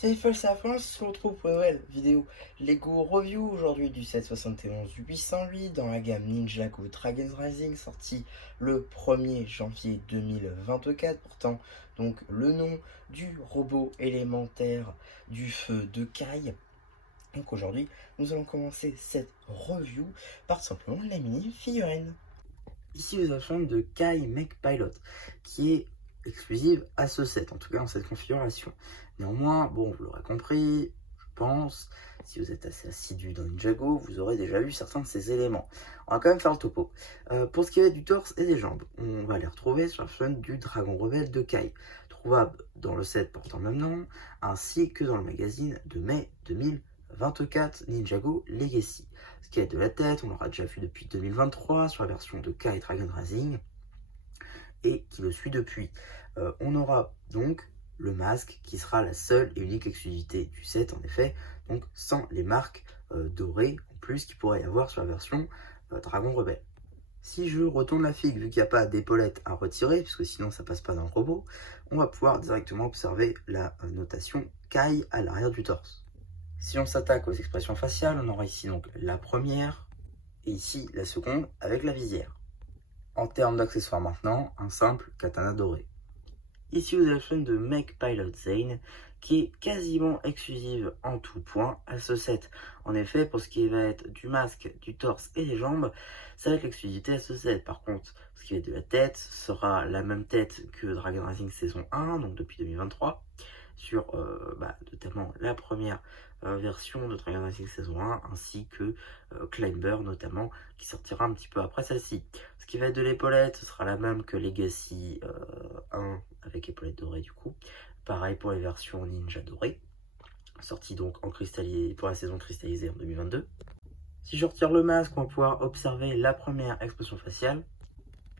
Salut Fall, c'est la France, on se retrouve pour une nouvelle vidéo Lego Review aujourd'hui du set 71 808 dans la gamme Ninjago Dragon's Rising, sorti le 1er janvier 2024, portant donc le nom du robot élémentaire du feu de Kai. Donc aujourd'hui, nous allons commencer cette review par tout simplement la mini figurine. Ici, vous avez la de Kai Mech Pilot, qui est exclusive à ce set, en tout cas dans cette configuration. Néanmoins, bon, vous l'aurez compris, je pense, si vous êtes assez assidu dans Ninjago, vous aurez déjà vu certains de ces éléments. On va quand même faire le topo. Pour ce qui est du torse et des jambes, on va les retrouver sur la fun du Dragon Rebelle de Kai, trouvable dans le set portant le même nom, ainsi que dans le magazine de mai 2024 Ninjago Legacy. Ce qui est de la tête, on l'aura déjà vu depuis 2023 sur la version de Kai Dragon Rising et qui le suit depuis. On aura donc le masque qui sera la seule et unique exclusivité du set en effet, donc sans les marques dorées en plus qu'il pourrait y avoir sur la version Dragon Rebelle. Si je retourne la figue, vu qu'il n'y a pas d'épaulette à retirer, puisque sinon ça passe pas dans le robot, on va pouvoir directement observer la notation Kai à l'arrière du torse. Si on s'attaque aux expressions faciales, on aura ici donc la première et ici la seconde avec la visière. En termes d'accessoires maintenant, un simple katana doré. Ici vous avez la chaîne de Mech Pilot Zane qui est quasiment exclusive en tout point à ce set. En effet, pour ce qui va être du masque, du torse et des jambes, ça va être l'exclusivité à ce set. Par contre, ce qui va être de la tête sera la même tête que Dragon Rising saison 1, donc depuis 2023, sur notamment la première version de Dragon Rising saison 1, ainsi que Climber notamment, qui sortira un petit peu après celle-ci. Ce qui va être de l'épaulette, ce sera la même que Legacy 1 avec épaulette dorée du coup. Pareil pour les versions Ninja dorées, sorties donc en cristallisé pour la saison cristallisée en 2022. Si je retire le masque, on va pouvoir observer la première expression faciale,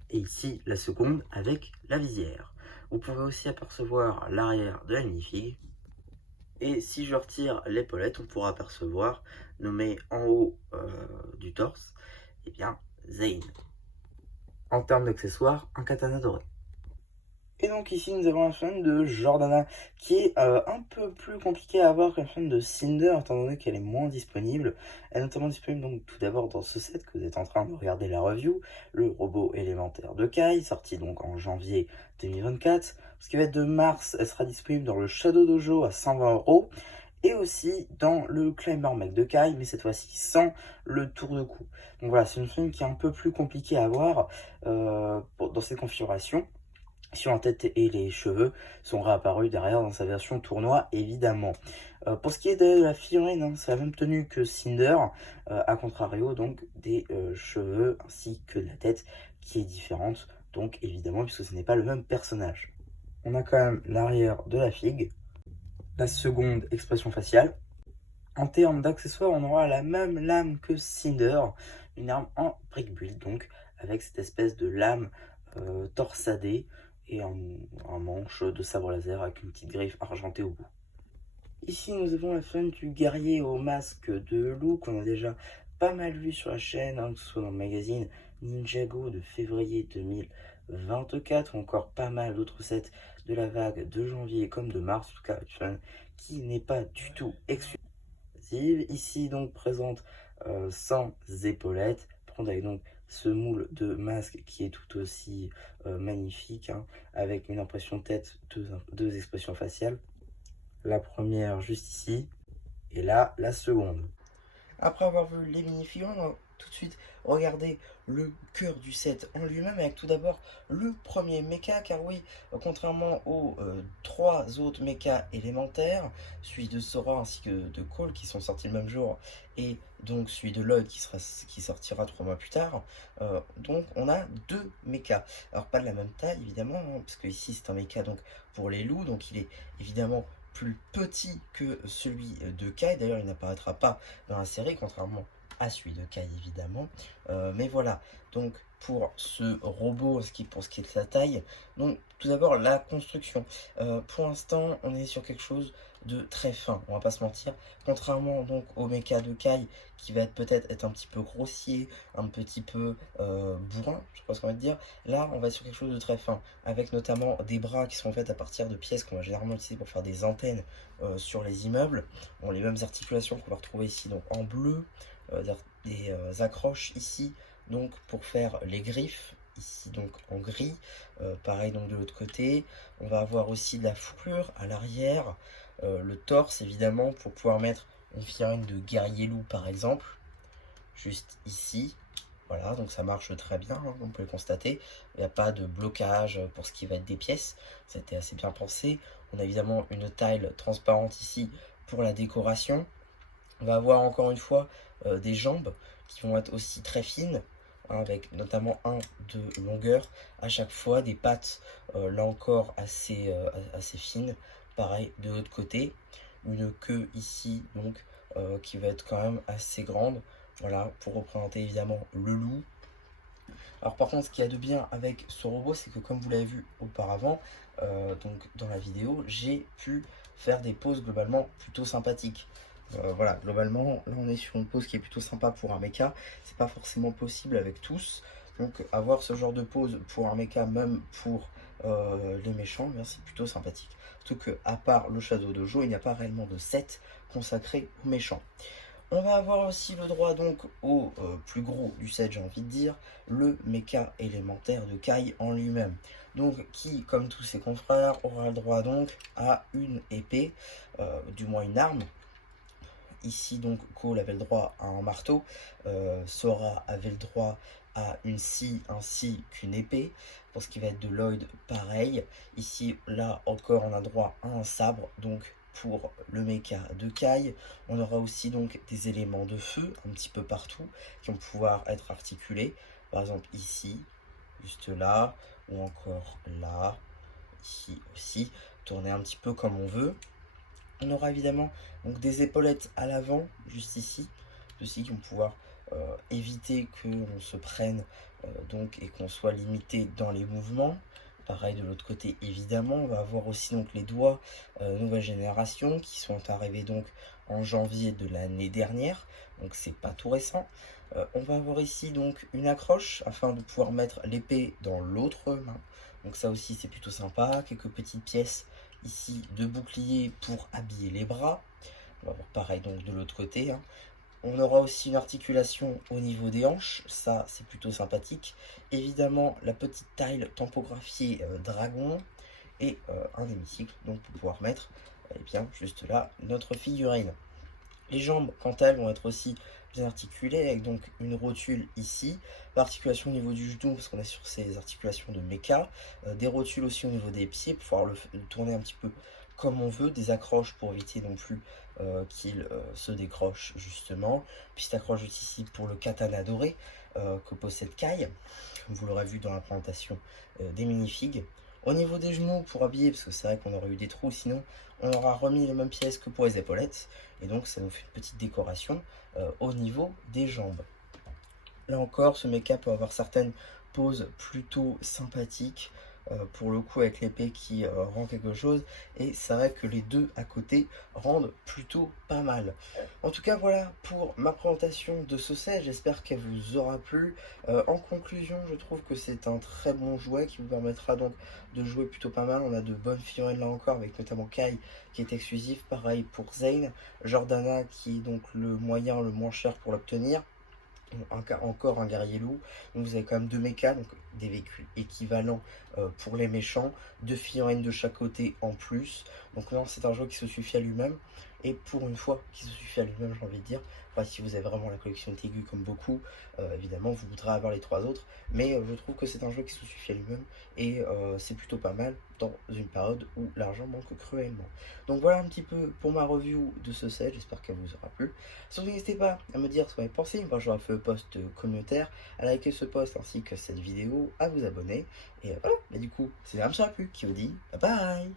et ici la seconde avec la visière. Vous pouvez aussi apercevoir l'arrière de la minifig. Et si je retire l'épaulette, on pourra apercevoir, nommé en haut du torse, eh bien, Zane. En termes d'accessoires, un katana doré. Et donc ici nous avons la chaîne de Jordana qui est un peu plus compliquée à avoir que la chaîne de Cinder étant donné qu'elle est moins disponible. Elle est notamment disponible donc tout d'abord dans ce set que vous êtes en train de regarder la review, le robot élémentaire de Kai, sorti donc en janvier 2024. Ce qui va être de mars, elle sera disponible dans le Shadow Dojo à 120 € et aussi dans le Climber Mech de Kai, mais cette fois-ci sans le tour de cou. Donc voilà, c'est une chaîne qui est un peu plus compliquée à avoir dans cette configuration. Sur la tête et les cheveux sont réapparus derrière dans sa version tournoi, évidemment. Pour ce qui est de la figurine, hein, c'est la même tenue que Cinder, à contrario donc des cheveux ainsi que de la tête qui est différente, donc évidemment puisque ce n'est pas le même personnage. On a quand même l'arrière de la figue, la seconde expression faciale. En termes d'accessoires, on aura la même lame que Cinder, une arme en brick build, donc avec cette espèce de lame torsadée et un manche de sabre laser avec une petite griffe argentée au bout. Ici, nous avons la fin du guerrier au masque de loup qu'on a déjà pas mal vu sur la chaîne, hein, que ce soit dans le magazine Ninjago de février 2024 ou encore pas mal d'autres sets de la vague de janvier comme de mars, en tout cas une qui n'est pas du tout exclusive. Ici donc présente sans épaulettes, prendre avec donc ce moule de masque qui est tout aussi magnifique, hein, avec une impression de tête, deux expressions faciales. La première juste ici, et là, la seconde. Après avoir vu les mini-figurines, on va tout de suite regarder le cœur du set en lui-même, avec tout d'abord le premier mecha, car oui, contrairement aux trois autres mechas élémentaires, celui de Sora ainsi que de Cole qui sont sortis le même jour, et donc celui de Lloyd qui sortira 3 mois plus tard, donc on a deux mechas. Alors pas de la même taille évidemment, hein, parce que ici c'est un mecha donc pour les loups, donc il est évidemment plus petit que celui de Kai. D'ailleurs, il n'apparaîtra pas dans la série, contrairement à celui de Kai, évidemment. Mais voilà, donc pour ce robot pour ce qui est de sa taille. Donc tout d'abord la construction. Pour l'instant on est sur quelque chose de très fin, on va pas se mentir, contrairement donc au mecha de Kai qui va peut-être être un petit peu grossier, un petit peu bourrin, je pense qu'on va dire. Là on va sur quelque chose de très fin, avec notamment des bras qui sont faits à partir de pièces qu'on va généralement utiliser pour faire des antennes sur les immeubles. Bon, les mêmes articulations qu'on va retrouver ici donc en bleu, des accroches ici donc pour faire les griffes, ici donc en gris, pareil donc de l'autre côté. On va avoir aussi de la fourrure à l'arrière, le torse évidemment pour pouvoir mettre une figurine de guerrier loup par exemple, juste ici. Voilà, donc ça marche très bien, hein, on peut le constater. Il n'y a pas de blocage pour ce qui va être des pièces, ça a été assez bien pensé. On a évidemment une taille transparente ici pour la décoration. On va avoir encore une fois des jambes qui vont être aussi très fines, hein, avec notamment de longueur à chaque fois, des pattes là encore assez fines. Pareil de l'autre côté, une queue ici donc qui va être quand même assez grande. Voilà, pour représenter évidemment le loup. Alors par contre, ce qu'il y a de bien avec ce robot, c'est que comme vous l'avez vu auparavant, donc dans la vidéo, j'ai pu faire des poses globalement plutôt sympathiques. Voilà, globalement, là on est sur une pose qui est plutôt sympa pour un mecha. C'est pas forcément possible avec tous. Donc avoir ce genre de pose pour un mecha, même pour les méchants, eh c'est plutôt sympathique. Surtout que à part le Shadow Dojo, il n'y a pas réellement de set consacré aux méchants. On va avoir aussi le droit donc au plus gros du set, j'ai envie de dire, le mecha élémentaire de Kai en lui-même. Donc qui, comme tous ses confrères, aura le droit donc à une épée, du moins une arme. Ici donc Cole avait le droit à un marteau, Sora avait le droit à une scie ainsi qu'une épée. Pour ce qui va être de Lloyd, pareil. Ici, là encore, on a droit à un sabre, donc pour le mecha de Kai. On aura aussi donc des éléments de feu un petit peu partout qui vont pouvoir être articulés. Par exemple ici, juste là, ou encore là, ici aussi, tourner un petit peu comme on veut. On aura évidemment donc des épaulettes à l'avant, juste ici, qui vont pouvoir éviter qu'on se prenne donc et qu'on soit limité dans les mouvements. Pareil de l'autre côté évidemment, on va avoir aussi donc les doigts nouvelle génération qui sont arrivés donc en janvier de l'année dernière, donc c'est pas tout récent. On va avoir ici donc une accroche afin de pouvoir mettre l'épée dans l'autre main, donc ça aussi c'est plutôt sympa. Quelques petites pièces ici de bouclier pour habiller les bras. On va voir pareil donc de l'autre côté, hein. On aura aussi une articulation au niveau des hanches, ça c'est plutôt sympathique. Évidemment la petite taille tampographiée dragon et un hémicycle donc pour pouvoir mettre bien juste là notre figurine. Les jambes quant à elles vont être aussi bien articulées avec donc une rotule ici, l'articulation au niveau du genou parce qu'on est sur ces articulations de mecha, des rotules aussi au niveau des pieds pour pouvoir le tourner un petit peu comme on veut, des accroches pour éviter non plus qu'il se décroche justement. Puis cette accroche juste ici pour le katana doré que possède Kai, comme vous l'aurez vu dans la présentation des minifigs. Au niveau des genoux pour habiller, parce que c'est vrai qu'on aurait eu des trous sinon, on aura remis les mêmes pièces que pour les épaulettes, et donc ça nous fait une petite décoration au niveau des jambes. Là encore, ce mecha peut avoir certaines poses plutôt sympathiques, pour le coup avec l'épée qui rend quelque chose, et c'est vrai que les deux à côté rendent plutôt pas mal. En tout cas voilà pour ma présentation de ce set, j'espère qu'elle vous aura plu. En conclusion, je trouve que c'est un très bon jouet qui vous permettra donc de jouer plutôt pas mal. On a de bonnes figurines là encore, avec notamment Kai qui est exclusif, pareil pour Zane, Jordana qui est donc le moyen le moins cher pour l'obtenir. Encore un guerrier loup, donc vous avez quand même deux mechas, donc des véhicules équivalents pour les méchants, deux figurines de chaque côté en plus. Donc non, c'est un jeu qui se suffit à lui-même, et pour une fois qui se suffit à lui-même, j'ai envie de dire. Enfin, si vous avez vraiment la collection Tegu comme beaucoup, évidemment vous voudrez avoir les trois autres, mais je trouve que c'est un jeu qui se suffit à lui-même, et c'est plutôt pas mal dans une période où l'argent manque cruellement. Donc voilà un petit peu pour ma review de ce set, j'espère qu'elle vous aura plu. Surtout n'hésitez pas à me dire ce que vous avez pensé, une fois que j'aurai fait le post communautaire, à liker ce post ainsi que cette vidéo, à vous abonner, et voilà, du coup c'est Madame Sera Plus qui vous dit bye bye.